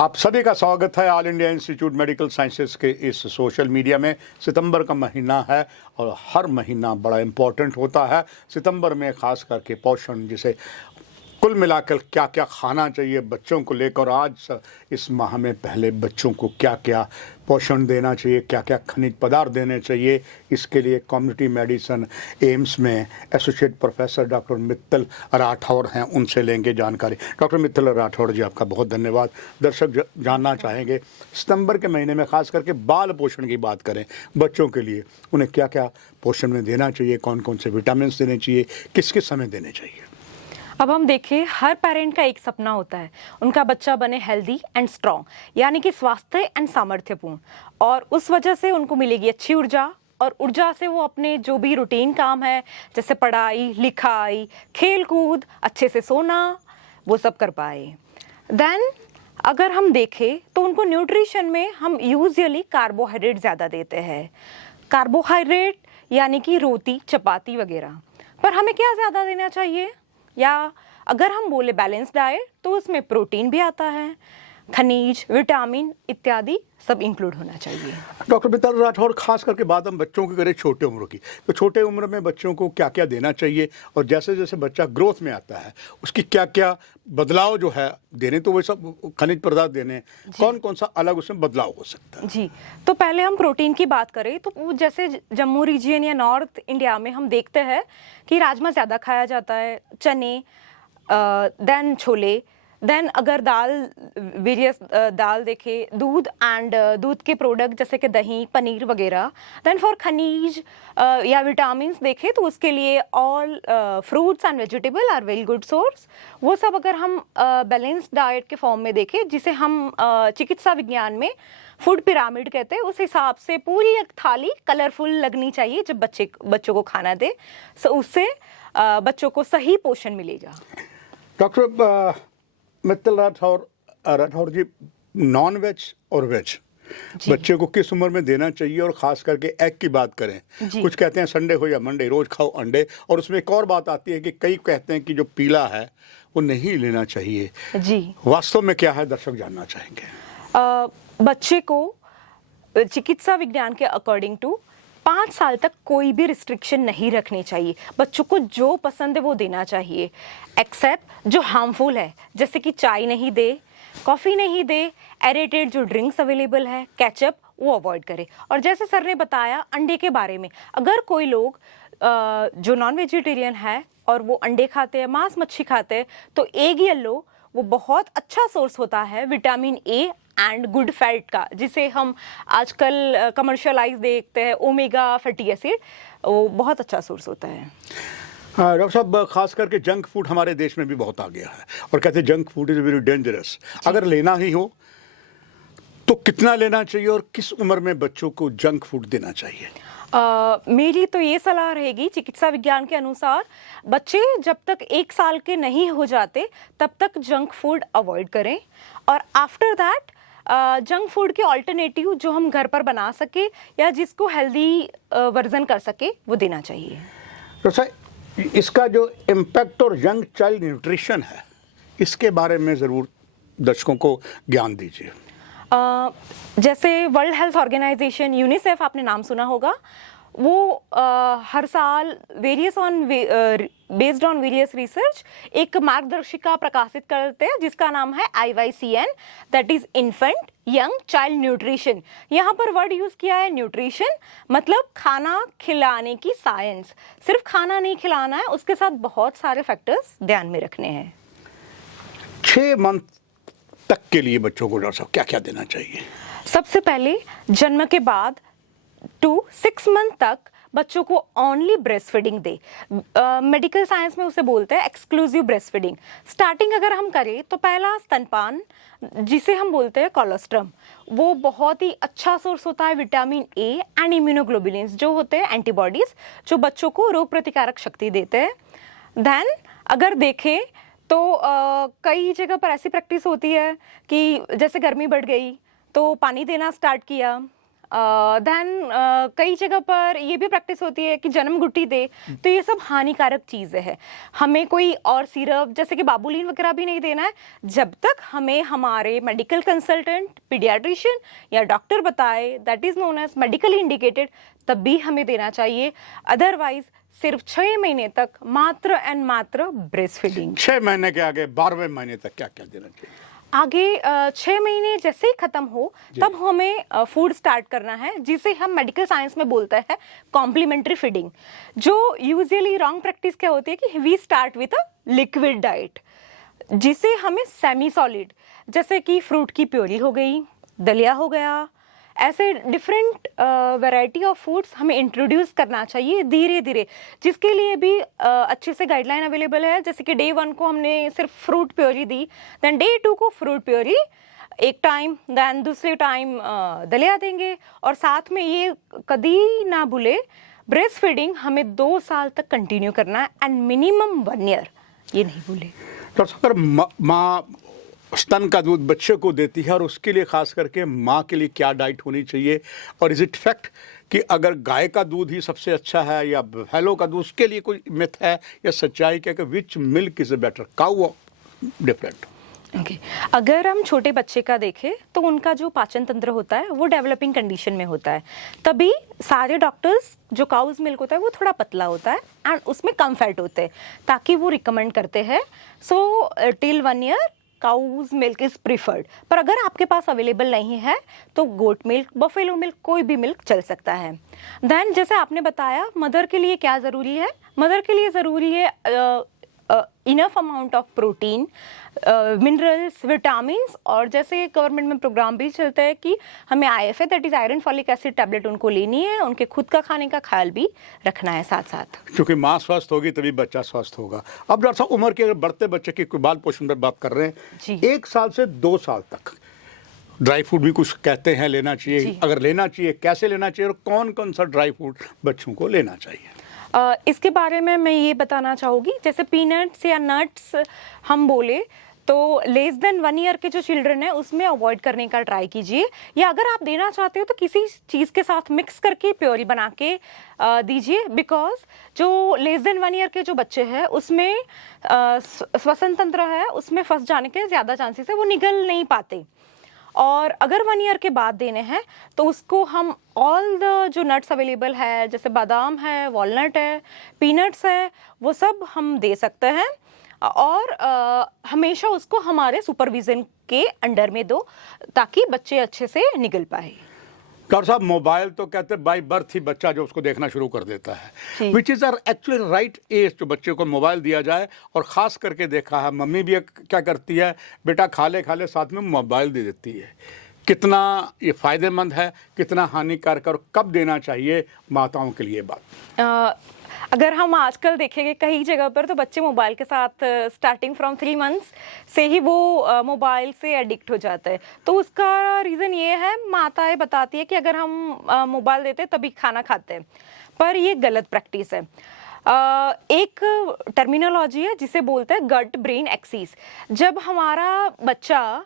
आप सभी का स्वागत है all India institute medical sciences के इस सोशल मीडिया में। सितंबर का महीना है और हर महीना बड़ा इम्पोर्टेंट होता है। सितंबर में खास करके पोषण, जिसे कुल मिलाकर क्या क्या खाना चाहिए बच्चों को लेकर, आज इस माह में पहले बच्चों को क्या क्या पोषण देना चाहिए, क्या क्या खनिज पदार्थ देने चाहिए, इसके लिए कम्युनिटी मेडिसिन एम्स में associate professor doctor Mittal Rathore हैं, उनसे लेंगे जानकारी। डॉक्टर मित्तल राठौड़ जी, आपका बहुत धन्यवाद। दर्शक जानना चाहेंगे, सितंबर के महीने में खास करके बाल पोषण की बात करें, बच्चों के लिए उन्हें क्या क्या पोषण में देना चाहिए, कौन कौन से विटामिन देने चाहिए, किस किस समय देने चाहिए? अब हम देखें, हर पेरेंट का एक सपना होता है, उनका बच्चा बने हेल्दी एंड स्ट्रॉन्ग, यानी कि स्वास्थ्य एंड सामर्थ्यपूर्ण, और उस वजह से उनको मिलेगी अच्छी ऊर्जा, और ऊर्जा से वो अपने जो भी रूटीन काम है, जैसे पढ़ाई लिखाई, खेल कूद, अच्छे से सोना, वो सब कर पाए। देन अगर हम देखें तो उनको न्यूट्रिशन में हम यूजुअली कार्बोहाइड्रेट ज़्यादा देते हैं। कार्बोहाइड्रेट यानी कि रोटी, चपाती वगैरह, पर हमें क्या ज़्यादा देना चाहिए? या अगर हम बोले बैलेंस डाइट, तो उसमें प्रोटीन भी आता है, खनिज, विटामिन इत्यादि सब इंक्लूड होना चाहिए। डॉक्टर मित्तल राठौड़, खास करके बात हम बच्चों की करें छोटे उम्र की, तो छोटे उम्र में बच्चों को क्या क्या देना चाहिए, और जैसे जैसे बच्चा ग्रोथ में आता है उसकी क्या क्या बदलाव जो है देने, तो वो सब खनिज पदार्थ देने, कौन कौन सा अलग उसमें बदलाव हो सकता है? जी, तो पहले हम प्रोटीन की बात करें तो जैसे जम्मू रीजन या नॉर्थ इंडिया में हम देखते हैं कि राजमा ज़्यादा खाया जाता है, चने, देन छोले, देन अगर दाल, वेरियस दाल देखें, दूध एंड दूध के प्रोडक्ट जैसे कि दही, पनीर वगैरह। देन फॉर खनिज या विटामिन देखें तो उसके लिए all fruits and vegetable are very good source. वो सब अगर हम बैलेंस डाइट के फॉर्म में देखें, जिसे हम चिकित्सा विज्ञान में फूड पिरामिड कहते हैं, उस हिसाब से पूरी एक थाली कलरफुल लगनी चाहिए जब बच्चों को खाना दे, सो उससे बच्चों को सही पोषण मिलेगा। डॉक्टर मित्तल राठौड़ जी, नॉन वेज और वेज बच्चे को किस उम्र में देना चाहिए, और खास करके एग की बात करें, कुछ कहते हैं संडे हो या मंडे रोज खाओ अंडे, और उसमें एक और बात आती है कि कई कहते हैं कि जो पीला है वो नहीं लेना चाहिए जी। वास्तव में क्या है, दर्शक जानना चाहेंगे। बच्चे को चिकित्सा विज्ञान के अकॉर्डिंग टू 5 साल तक कोई भी रिस्ट्रिक्शन नहीं रखनी चाहिए। बच्चों को जो पसंद है वो देना चाहिए, एक्सेप्ट जो हार्मफुल है, जैसे कि चाय नहीं दे, कॉफ़ी नहीं दे, एरेटेड जो ड्रिंक्स अवेलेबल है, केचप, वो अवॉइड करे। और जैसे सर ने बताया अंडे के बारे में, अगर कोई लोग जो नॉन वेजिटेरियन है और वो अंडे खाते हैं, मांस मच्छी खाते हैं, तो एग येलो वो बहुत अच्छा सोर्स होता है vitamin A and good fat का, जिसे हम आजकल कमर्शियलाइज देखते हैं, ओमेगा फैटी एसिड, वो बहुत अच्छा सोर्स होता है। डॉक्टर साहब, खास करके जंक फूड हमारे देश में भी बहुत आ गया है, और कहते हैं junk food is very dangerous. अगर लेना ही हो तो कितना लेना चाहिए, और किस उम्र में बच्चों को जंक फूड देना चाहिए? मेरी तो ये सलाह रहेगी, चिकित्सा विज्ञान के अनुसार बच्चे जब तक 1 साल के नहीं हो जाते तब तक जंक फूड अवॉइड करें, और आफ्टर दैट जंक फूड के ऑल्टरनेटिव जो हम घर पर बना सके या जिसको हेल्दी वर्जन कर सके वो देना चाहिए। तो सर, इसका जो इम्पैक्ट और यंग चाइल्ड न्यूट्रिशन है, इसके बारे में ज़रूर दर्शकों को ज्ञान दीजिए। जैसे वर्ल्ड हेल्थ ऑर्गेनाइजेशन यूनिसेफ, आपने नाम सुना होगा, वो हर साल बेस्ड ऑन वेरियस रिसर्च एक मार्गदर्शिका प्रकाशित करते हैं जिसका नाम है IYCN, that is infant young child nutrition. यहाँ पर वर्ड यूज किया है न्यूट्रिशन, मतलब खाना खिलाने की साइंस। सिर्फ खाना नहीं खिलाना है, उसके साथ बहुत सारे फैक्टर्स ध्यान में रखने हैं। 6 मंथ तक के लिए बच्चों को डॉक्टर साहब क्या क्या देना चाहिए? सबसे पहले जन्म के बाद 2 से 6 मंथ तक बच्चों को ओनली ब्रेस्ट फीडिंग दे। मेडिकल साइंस में उसे बोलते हैं एक्सक्लूसिव ब्रेस्ट फीडिंग। स्टार्टिंग अगर हम करें तो पहला स्तनपान, जिसे हम बोलते हैं कोलोस्ट्रम, वो बहुत ही अच्छा सोर्स होता है विटामिन ए एंड इम्यूनोग्लोबुलिन्स, जो होते हैं एंटीबॉडीज, जो बच्चों को रोग प्रतिकारक शक्ति देते हैं। देन अगर देखें तो कई जगह पर ऐसी प्रैक्टिस होती है कि जैसे गर्मी बढ़ गई तो पानी देना स्टार्ट किया, देन कई जगह पर ये भी प्रैक्टिस होती है कि जन्म गुट्टी दे, तो ये सब हानिकारक चीज़ें हैं। हमें कोई और सिरप जैसे कि बाबुलीन वगैरह भी नहीं देना है जब तक हमें हमारे मेडिकल कंसल्टेंट, पीडियाट्रिशियन या डॉक्टर बताए, that is known as medically indicated, तब भी हमें देना चाहिए। अदरवाइज सिर्फ 6 महीने तक मात्र एंड मात्र ब्रेस्ट फीडिंग। 6 महीने के आगे 12वें महीने तक क्या क्या देना चाहिए? आगे 6 महीने जैसे ही खत्म हो तब हमें फूड स्टार्ट करना है, जिसे हम मेडिकल साइंस में बोलते हैं कॉम्प्लीमेंट्री फीडिंग। जो यूजुअली रॉन्ग प्रैक्टिस क्या होती है कि we start with a liquid diet, जिसे हमें सेमी सॉलिड जैसे कि फ्रूट की प्योरी हो गई, दलिया हो गया, ऐसे डिफरेंट वैरायटी ऑफ फूड्स हमें इंट्रोड्यूस करना चाहिए धीरे धीरे, जिसके लिए भी अच्छे से गाइडलाइन अवेलेबल है। जैसे कि डे 1 को हमने सिर्फ फ्रूट प्योरी दी, देन डे 2 को फ्रूट प्योरी एक टाइम, देन दूसरे टाइम दलिया देंगे। और साथ में ये कभी ना भूले, ब्रेस्ट फीडिंग हमें 2 साल तक कंटिन्यू करना है एंड मिनिमम 1 ईयर, ये नहीं भूले। डॉक्टर साहब, अगर माँ स्तन का दूध बच्चे को देती है और उसके लिए खास करके माँ के लिए क्या डाइट होनी चाहिए, और इज इट फैक्ट कि अगर गाय का दूध ही सबसे अच्छा है या भैंसों का दूध, उसके लिए कोई मिथ है या सच्चाई क्या कि which milk is better, cow different? Okay, अगर हम छोटे बच्चे का देखें तो उनका जो पाचन तंत्र होता है वो डेवलपिंग कंडीशन में होता है, तभी सारे डॉक्टर्स जो काउज मिल्क होता है वो थोड़ा पतला होता है एंड उसमें कम फैट होते हैं, ताकि वो रिकमेंड करते हैं so till 1 year cow's milk is preferred. पर अगर आपके पास अवेलेबल नहीं है तो गोट मिल्क, बफेलो मिल्क, कोई भी मिल्क चल सकता है। देन जैसे आपने बताया मदर के लिए क्या ज़रूरी है, मदर के लिए ज़रूरी है enough amount of protein, minerals, vitamins, और जैसे गवर्नमेंट में प्रोग्राम भी चलता है कि हमें IFA that is iron folic acid tablet उनको लेनी है, उनके खुद का खाने का ख्याल भी रखना है साथ साथ। क्योंकि माँ स्वस्थ होगी तभी बच्चा स्वस्थ होगा। अब डॉक्टर साहब, उम्र के अगर बढ़ते बच्चे की बाल पोषण पर बात कर रहे हैं, 1 साल से 2 साल तक ड्राई फ्रूट भी कुछ कहते हैं लेना चाहिए, अगर लेना चाहिए कैसे लेना चाहिए, और कौन कौन सा ड्राई फ्रूट बच्चों को लेना चाहिए? इसके बारे में मैं ये बताना चाहूँगी, जैसे पीनट्स या नट्स हम बोले तो लेस देन 1 ईयर के जो चिल्ड्रन है उसमें अवॉइड करने का ट्राई कीजिए, या अगर आप देना चाहते हो तो किसी चीज़ के साथ मिक्स करके प्योरी बना के दीजिए, बिकॉज जो लेस देन 1 ईयर के जो बच्चे हैं उसमें श्वसन तंत्र है, उसमें फंस जाने के ज़्यादा चांसेस है, वो निगल नहीं पाते। और अगर 1 ईयर के बाद देने हैं तो उसको हम ऑल द जो नट्स अवेलेबल है, जैसे बादाम है, वॉलनट है, पीनट्स है, वो सब हम दे सकते हैं, और हमेशा उसको हमारे सुपरविजन के अंडर में दो ताकि बच्चे अच्छे से निगल पाए। डॉक्टर साहब, मोबाइल तो कहते हैं बाई बर्थ ही बच्चा जो उसको देखना शुरू कर देता है, which is are actually right as जो बच्चे को मोबाइल दिया जाए? और ख़ास करके देखा है मम्मी भी क्या करती है, बेटा खा ले साथ में मोबाइल दे देती है। कितना ये फ़ायदेमंद है, कितना हानिकारक, और कब देना चाहिए माताओं के लिए बात? अगर हम आजकल देखेंगे कई जगह पर तो बच्चे मोबाइल के साथ स्टार्टिंग फ्रॉम 3 मंथ्स से ही वो मोबाइल से एडिक्ट हो जाते हैं। तो उसका रीज़न ये है, माताएं बताती है कि अगर हम मोबाइल देते हैं तभी खाना खाते हैं, पर ये गलत प्रैक्टिस है। एक टर्मिनोलॉजी है जिसे बोलते हैं गट ब्रेन एक्सिस। जब हमारा बच्चा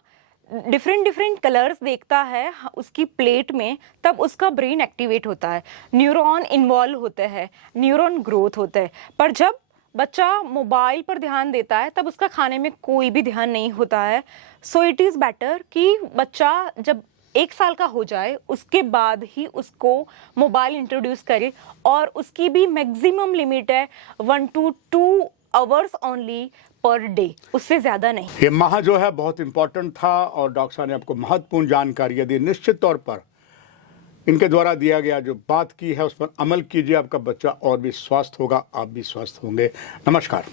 डिफरेंट कलर्स देखता है उसकी प्लेट में, तब उसका ब्रेन एक्टिवेट होता है, न्यूरॉन इन्वॉल्व होते हैं, न्यूरॉन ग्रोथ होता है। पर जब बच्चा मोबाइल पर ध्यान देता है तब उसका खाने में कोई भी ध्यान नहीं होता है। सो इट इज़ बेटर कि बच्चा जब 1 साल का हो जाए उसके बाद ही उसको मोबाइल इंट्रोड्यूस करे, और उसकी भी मैक्सिमम लिमिट है 1 to 2 hours only per day, उससे ज़्यादा नहीं। ये माह जो है बहुत इंपॉर्टेंट था, और डॉक्टर साहब ने आपको महत्वपूर्ण जानकारी दी। निश्चित तौर पर इनके द्वारा दिया गया जो बात की है उस पर अमल कीजिए, आपका बच्चा और भी स्वस्थ होगा, आप भी स्वस्थ होंगे। नमस्कार।